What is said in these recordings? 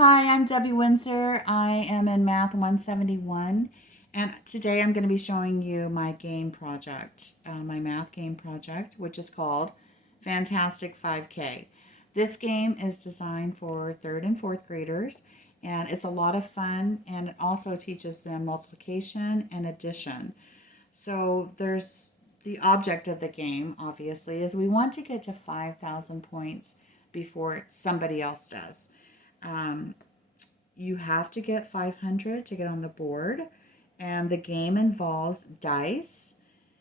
Hi, I'm Debbie Windsor. I am in Math 171, and today I'm going to be showing you my game project, my math game project, which is called Fantastic 5K. This game is designed for third and fourth graders, and it's a lot of fun, and it also teaches them multiplication and addition. So there's the object of the game, obviously, is we want to get to 5,000 points before somebody else does. Um, you have to get 500 to get on the board, and the game involves dice,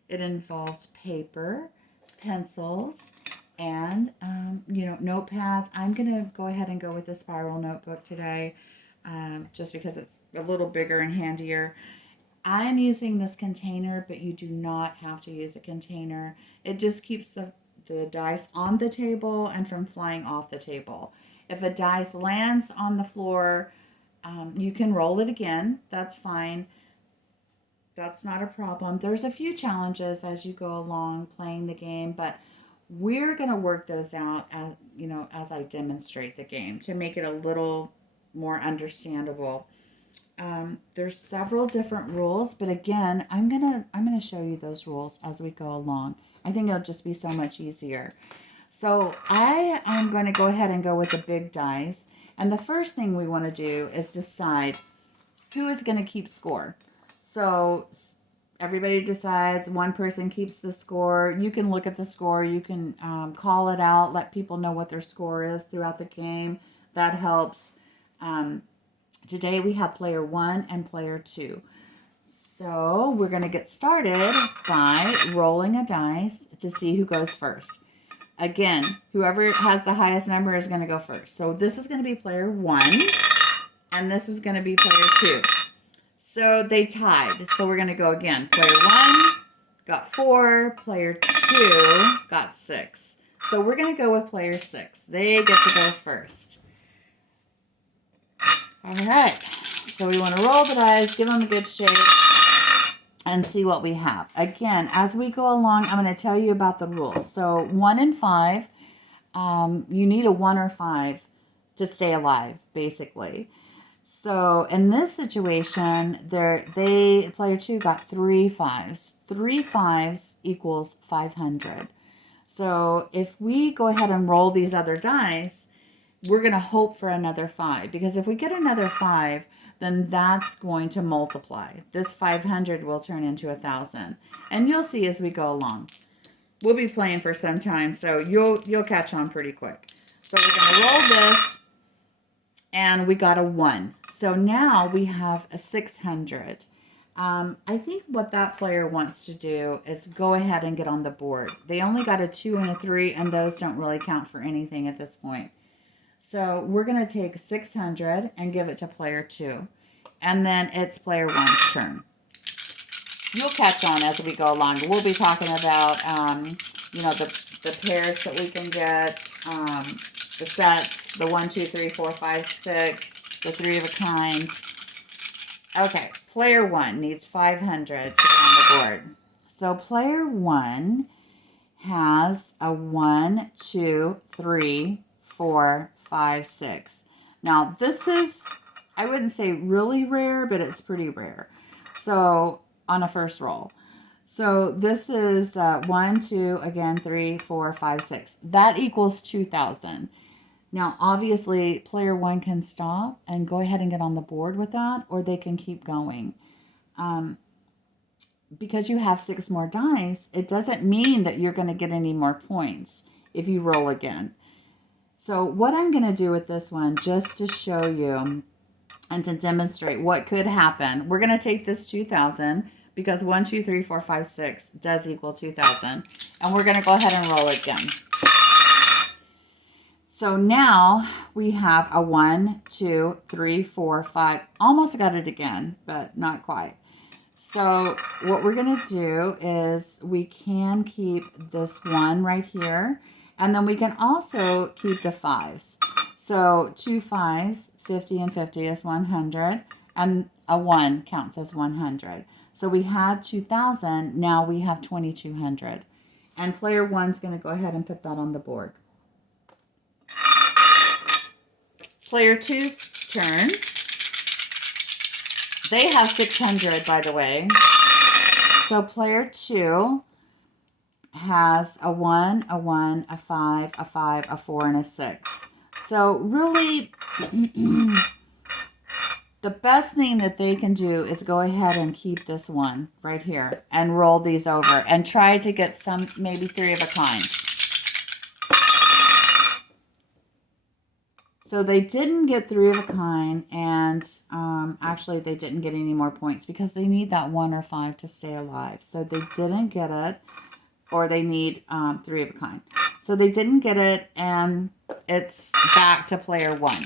it involves paper, pencils, and notepads. I'm gonna go ahead and go with the spiral notebook today, just because it's a little bigger and handier. I'm using this container, but you do not have to use a container. It just keeps the dice on the table and from flying off the table. If a dice lands on the floor, you can roll it again. That's fine. That's not a problem. There's a few challenges as you go along playing the game, but we're going to work those out as I demonstrate the game to make it a little more understandable. There's several different rules, but again, I'm gonna show you those rules as we go along. I think it'll just be so much easier. So I am going to go ahead and go with the big dice, and the first thing we want to do is decide who is going to keep score. So everybody decides, one person keeps the score. You can look at the score, you can call it out, let people know what their score is throughout the game. That helps. Today we have player 1 and player 2. So we're going to get started by rolling a dice to see who goes first. Again, whoever has the highest number is going to go first. So this is going to be player 1, and this is going to be player 2. So they tied. So we're going to go again. Player 1 got 4. Player 2 got 6. So we're going to go with player 6. They get to go first. All right, so we want to roll the dice, give them a good shake, and see what we have. Again, as we go along, I'm going to tell you about the rules. So 1 and 5, you need a 1 or 5 to stay alive, basically. So in this situation, player 2 got 3 5s. 3 5s equals 500. So if we go ahead and roll these other dice, we're going to hope for another 5, because if we get another 5, then that's going to multiply. This 500 will turn into 1,000, and you'll see as we go along. We'll be playing for some time, so you'll catch on pretty quick. So we're going to roll this, and we got a 1. So now we have a 600. I think what that player wants to do is go ahead and get on the board. They only got a 2 and a 3, and those don't really count for anything at this point. So we're going to take 600 and give it to player 2. And then it's player 1's turn. You'll catch on as we go along. We'll be talking about, the pairs that we can get, the sets, the 1, 2, 3, 4, 5, 6, the 3 of a kind. Okay, player 1 needs 500 to get on the board. So player 1 has a 1, 2, 3, 4, 5, 6. Now this is, I wouldn't say really rare, but it's pretty rare. So on a first roll. So this is 1, 2, again, 3, 4, 5, 6. That equals 2,000. Now, obviously, player 1 can stop and go ahead and get on the board with that, or they can keep going. Because you have 6 more dice, it doesn't mean that you're going to get any more points if you roll again. So what I'm going to do with this one, just to show you and to demonstrate what could happen, we're going to take this 2,000, because 1, 2, 3, 4, 5, 6 does equal 2,000. And we're going to go ahead and roll it again. So now we have a 1, 2, 3, 4, 5. Almost got it again, but not quite. So what we're going to do is we can keep this 1 right here. And then we can also keep the 5s. So 2 5s, 50 and 50 is 100. And a 1 counts as 100. So we had 2,000. Now we have 2,200. And player 1's going to go ahead and put that on the board. Player 2's turn. They have 600, by the way. So player 2 has a 1, a 1, a 5, a 5, a 4, and a 6. So really, the best thing that they can do is go ahead and keep this one right here and roll these over and try to get some, maybe 3 of a kind. So they didn't get 3 of a kind, and actually they didn't get any more points because they need that 1 or 5 to stay alive. So they didn't get it, or they need 3 of a kind. So they didn't get it, and it's back to player 1.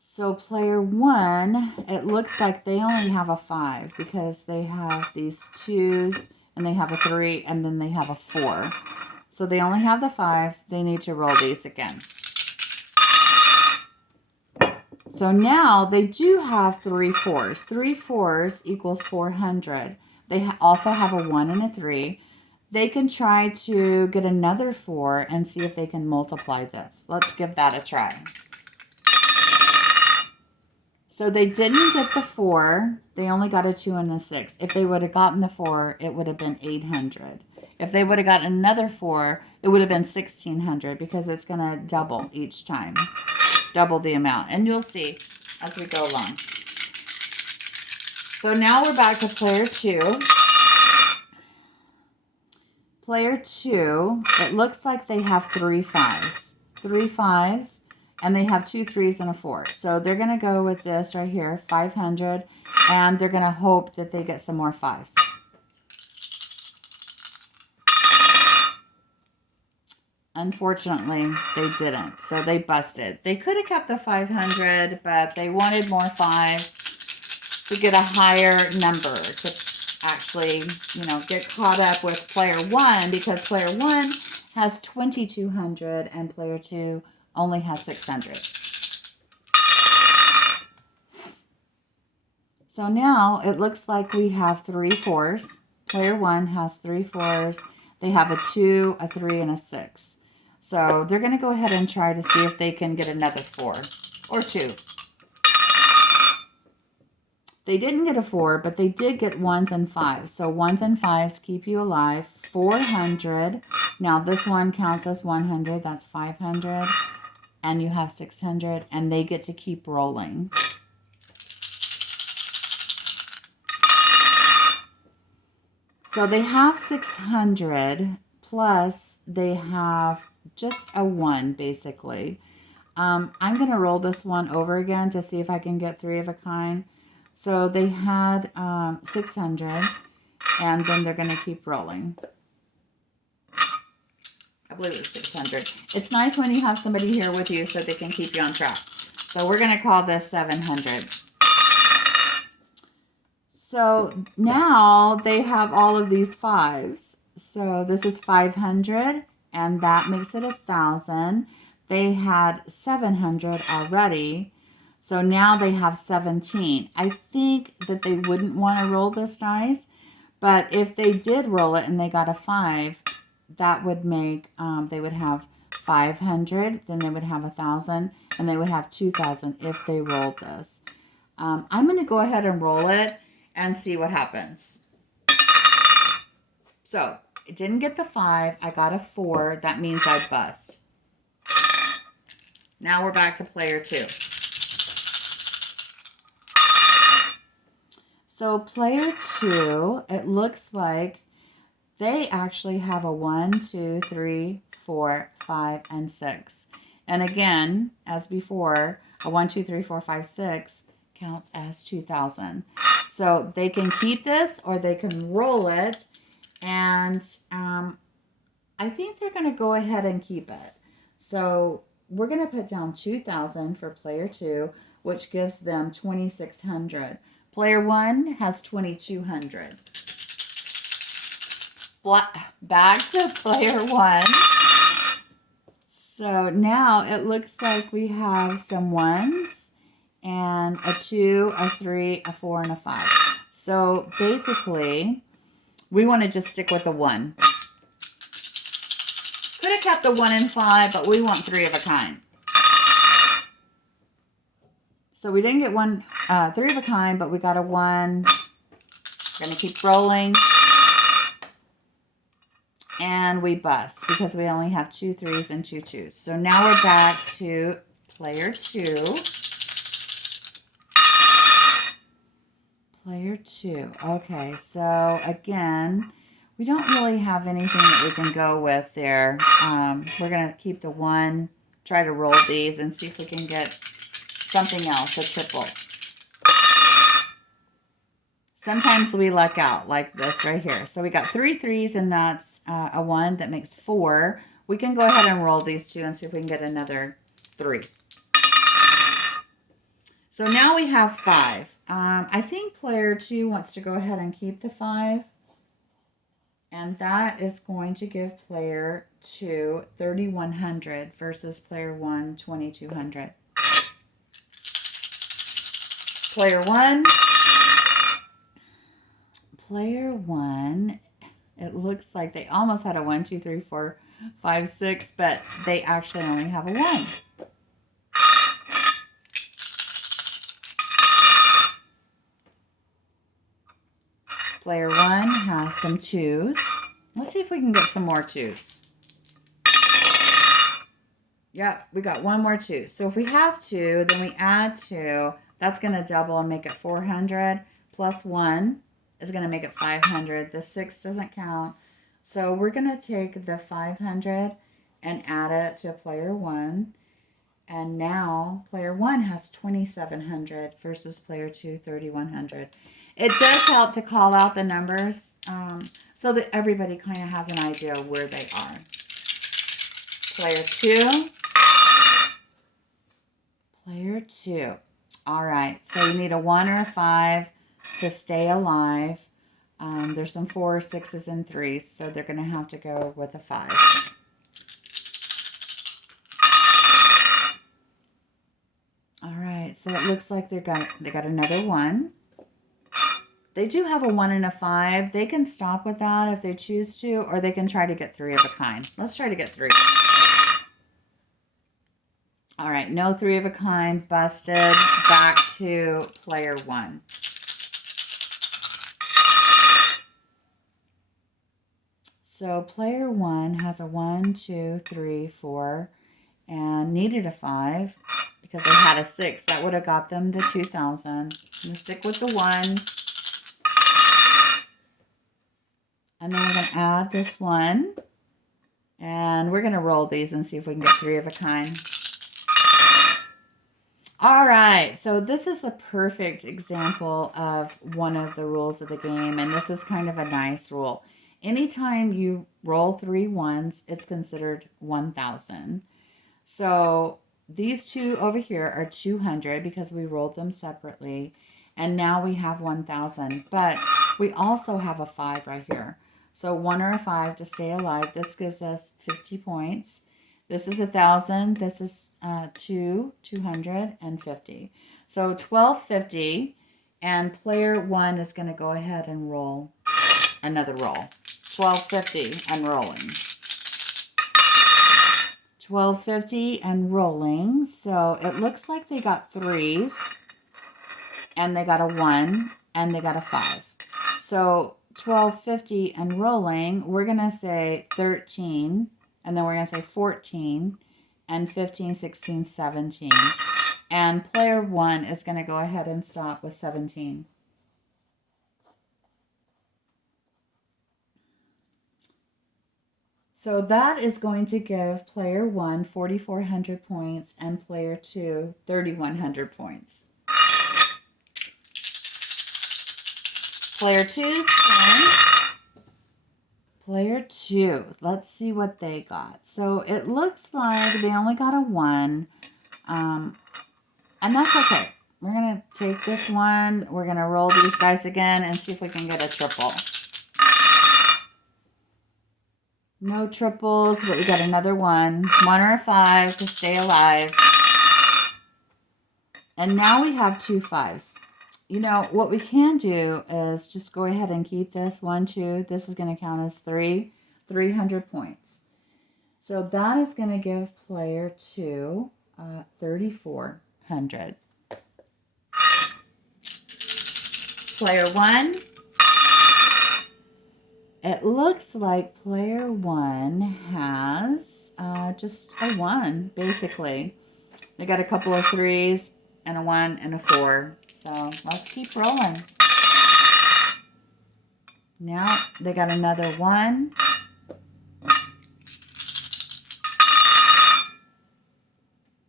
So player 1, it looks like they only have a 5 because they have these 2s, and they have a 3, and then they have a 4. So they only have the 5. They need to roll these again. So now they do have 3 4s. 3 4s equals 400. They also have a 1 and a 3. They can try to get another 4 and see if they can multiply this. Let's give that a try. So they didn't get the 4. They only got a 2 and a 6. If they would have gotten the 4, it would have been 800. If they would have gotten another 4, it would have been 1600 because it's going to double each time. Double the amount. And you'll see as we go along. So now we're back to player 2. Player 2, it looks like they have 3 5s. 3 5s, and they have 2 3s and a 4. So they're going to go with this right here, 500, and they're going to hope that they get some more 5s. Unfortunately, they didn't, so they busted. They could have kept the 500, but they wanted more 5s to get a higher number to actually, get caught up with player 1, because player 1 has 2,200 and player 2 only has 600. So now it looks like we have 3 4s. Player 1 has 3 4s. They have a 2, a 3, and a 6. So they're going to go ahead and try to see if they can get another 4 or 2. They didn't get a 4, but they did get 1s and 5s. So 1s and 5s keep you alive. 400. Now this one counts as 100. That's 500. And you have 600. And they get to keep rolling. So they have 600. Plus they have just a 1, basically. I'm going to roll this one over again to see if I can get 3 of a kind. So they had 600, and then they're going to keep rolling. I believe it's 600. It's nice when you have somebody here with you so they can keep you on track. So we're going to call this 700. So now they have all of these 5s. So this is 500, and that makes it 1,000. They had 700 already. So now they have 17. I think that they wouldn't want to roll this dice, but if they did roll it and they got a 5, that would make, they would have 500, then they would have 1,000, and they would have 2,000 if they rolled this. I'm going to go ahead and roll it and see what happens. So it didn't get the 5. I got a 4. That means I bust. Now we're back to player 2. So player 2, it looks like they actually have a 1, 2, 3, 4, 5, and 6. And again, as before, a 1, 2, 3, 4, 5, 6 counts as 2,000. So they can keep this or they can roll it. And I think they're going to go ahead and keep it. So we're going to put down 2,000 for player 2, which gives them 2,600. Player 1 has 2,200. Back to player 1. So now it looks like we have some 1s and a 2, a 3, a 4, and a 5. So basically, we want to just stick with a 1. Could have have kept the 1 and 5, but we want 3 of a kind. So we didn't get 3 of a kind, but we got a 1. We're going to keep rolling. And we bust because we only have 2 3s and 2 2s. So now we're back to player 2. Player 2. Okay, so again, we don't really have anything that we can go with there. We're going to keep the 1, try to roll these and see if we can get something else, a triple. Sometimes we luck out like this right here. So we got 3 3s and that's a 1 that makes 4. We can go ahead and roll these 2 and see if we can get another 3. So now we have 5. I think player 2 wants to go ahead and keep the 5. And that is going to give player 2 3,100 versus player 1 2,200. Player 1. Player 1, it looks like they almost had a 1, 2, 3, 4, 5, 6, but they actually only have a 1. Player 1 has some 2s. Let's see if we can get some more 2s. Yep, we got 1 more 2. So if we have 2, then we add 2. That's going to double and make it 400 plus 1. Is going to make it 500. The 6 doesn't count. So we're going to take the 500 and add it to player 1. And now player 1 has 2,700 versus player 2, 3,100. It does help to call out the numbers so that everybody kind of has an idea of where they are. Player 2. Player 2. All right. So you need a 1 or a 5 to stay alive. There's some 4s, 6s, and 3s, so they're going to have to go with a 5. All right, so it looks like they got another 1. They do have a 1 and a 5. They can stop with that if they choose to, or they can try to get 3 of a kind. Let's try to get 3. All right, no 3 of a kind, busted. Back to player 1. So player 1 has a 1, 2, 3, 4, and needed a 5 because they had a 6. That would have got them the 2,000. I'm going to stick with the 1. And then we're going to add this 1. And we're going to roll these and see if we can get 3 of a kind. All right, so this is a perfect example of one of the rules of the game, and this is kind of a nice rule. Anytime you roll 3 1s, it's considered 1,000. So these 2 over here are 200 because we rolled them separately, and now we have 1,000. But we also have a 5 right here. So 1 or a 5 to stay alive. This gives us 50 points. This is 1,000. This is 250. So 1,250, and player 1 is going to go ahead and roll another roll. 1,250 and rolling. 1,250 and rolling. So it looks like they got 3s, and they got a 1, and they got a 5. So 1,250 and rolling, we're going to say 13, and then we're going to say 14, and 15, 16, 17. And player 1 is going to go ahead and stop with 17. So that is going to give player 1 4,400 points and player 2 3,100 points. Player 2's turn. Player 2, let's see what they got. So it looks like they only got a 1, and that's okay. We're going to take this 1. We're going to roll these dice again and see if we can get a triple. No triples, but we got another 1. 1 or a 5 to stay alive. And now we have 2 5s. You know, what we can do is just go ahead and keep this 1, 2. This is going to count as 3, 300 points. So that is going to give player 2 3,400. Player 1, it looks like player 1 has just a 1, basically. They got a couple of 3s and a 1 and a 4. So let's keep rolling. Now they got another 1.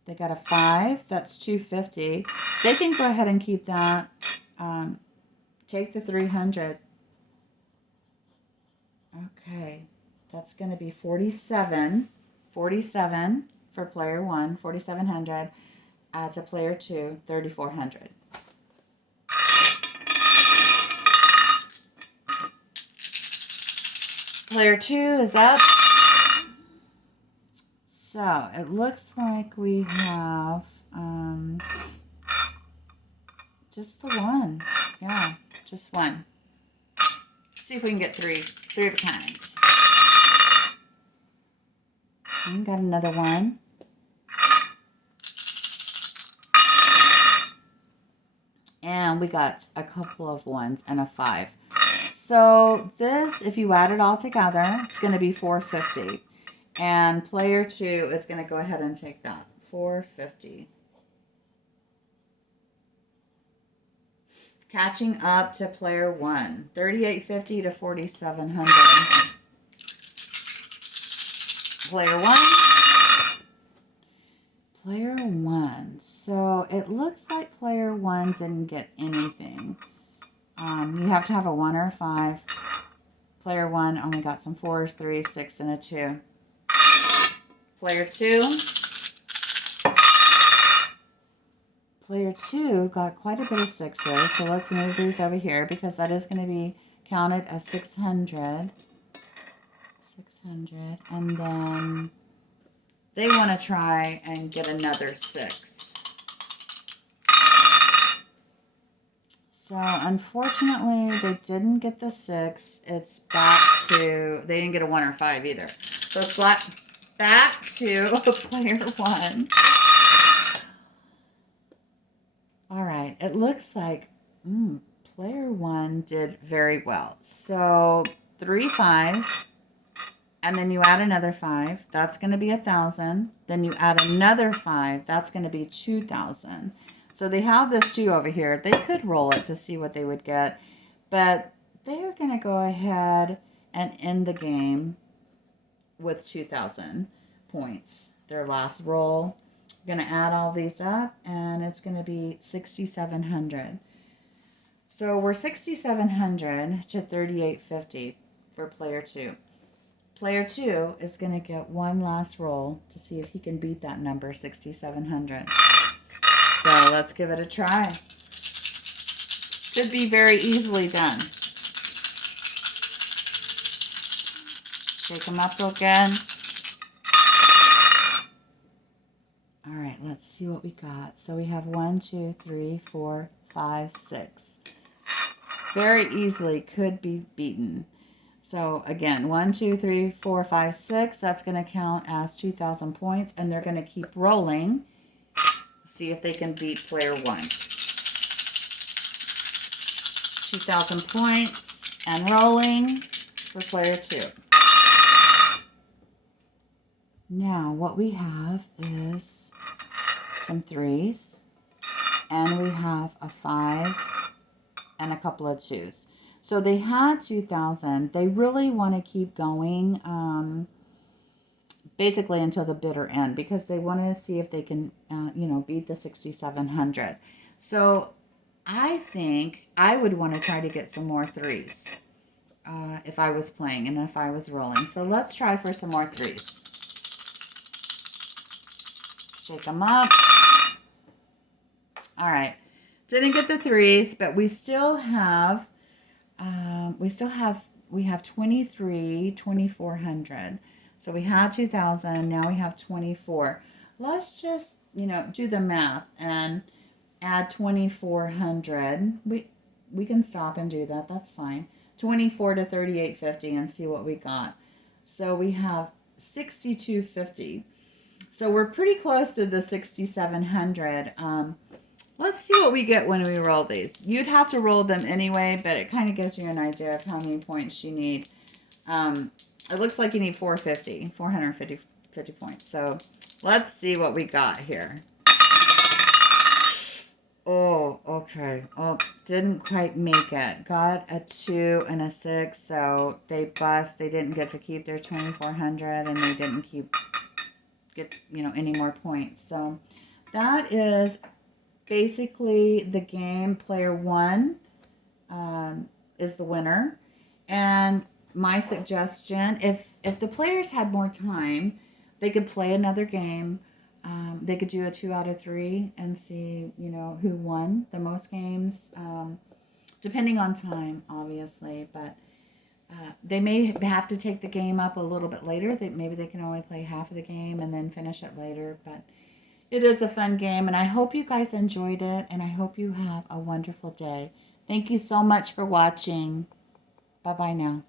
They got a 5. That's 250. They can go ahead and keep that. Take the 300. Okay. That's going to be 47. 47 for player 1. 4,700. To player 2. 3,400. Player 2 is up. So it looks like we have just the 1. Yeah, just 1. Let's see if we can get 3. 3 of a kind. And got another 1. And we got a couple of 1s and a 5. So this, if you add it all together, it's going to be 450. And player 2 is going to go ahead and take that. 450. Catching up to player 1. 3,850 to 4,700. Player 1. Player 1. So it looks like player 1 didn't get anything. You have to have a 1 or a 5. Player 1 only got some 4s, 3s, 6, and a 2. Player 2. Player 2 got quite a bit of 6s. So let's move these over here because that is going to be counted as 600. 600. And then they want to try and get another 6. So unfortunately, they didn't get the 6. It's back to, they didn't get a 1 or 5 either. So it's back to player 1. All right, it looks like player 1 did very well. So 3 5s, and then you add another 5. That's going to be 1,000. Then you add another 5. That's going to be 2,000. So they have this 2 over here. They could roll it to see what they would get, but they're going to go ahead and end the game with 2,000 points. Their last roll. I'm going to add all these up, and it's going to be 6,700. So we're 6,700 to 3,850 for player 2. Player 2 is going to get one last roll to see if he can beat that number, 6,700. So let's give it a try. Could be very easily done. Shake them up again. All right, let's see what we got. So we have 1, 2, 3, 4, 5, 6. Very easily could be beaten. So again, 1, 2, 3, 4, 5, 6. That's going to count as 2,000 points, and they're going to keep rolling. See if they can beat player 1. 2,000 points and rolling for player 2. Now what we have is some 3s, and we have a 5 and a couple of 2s. So they had 2,000. They really want to keep going basically until the bitter end because they want to see if they can, beat the 6,700. So I think I would want to try to get some more 3s if I was playing and if I was rolling. So let's try for some more 3s. Shake them up. All right. Didn't get the 3s, but we still have, we have 2,400. So we had 2,000, now we have 24. Let's just, do the math and add 2,400. We can stop and do that. That's fine. 24 to 3,850 and see what we got. So we have 6,250. So we're pretty close to the 6,700. Let's see what we get when we roll these. You'd have to roll them anyway, but it kind of gives you an idea of how many points you need. It looks like you need 450 points. So let's see what we got here. Oh, okay. Oh, didn't quite make it. Got a 2 and a 6, so they bust. They didn't get to keep their 2,400, and they didn't get any more points. So that is basically the game. Player 1 is the winner. And my suggestion, if the players had more time, they could play another game. They could do a 2 out of 3 and see, who won the most games, depending on time, obviously. But they may have to take the game up a little bit later. Maybe they can only play half of the game and then finish it later. But it is a fun game, and I hope you guys enjoyed it, and I hope you have a wonderful day. Thank you so much for watching. Bye-bye now.